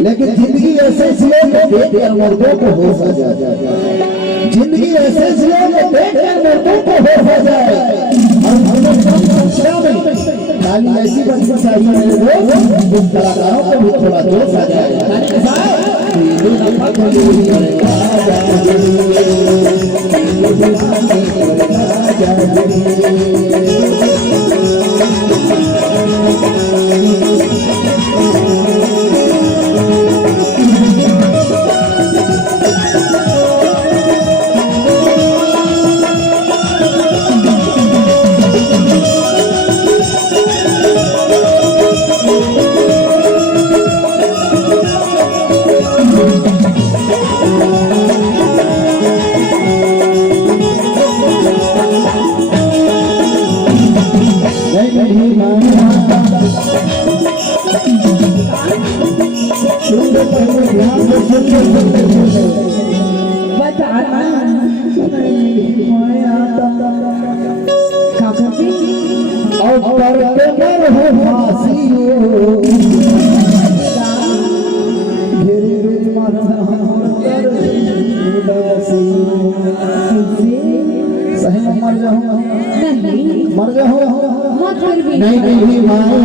लेकिन जिंदगी ऐसे जियो कि देखकर मर्दों को होश आ जाए। जिंदगी ऐसे जियो कि देखकर मर्दों को होश आ जाए। खाली ऐसी बचपन चाहिए मेरे दोस्त, इन कलाकारों को भी थोड़ा जोश आ जाए। मर जाओ नहीं नहीं जा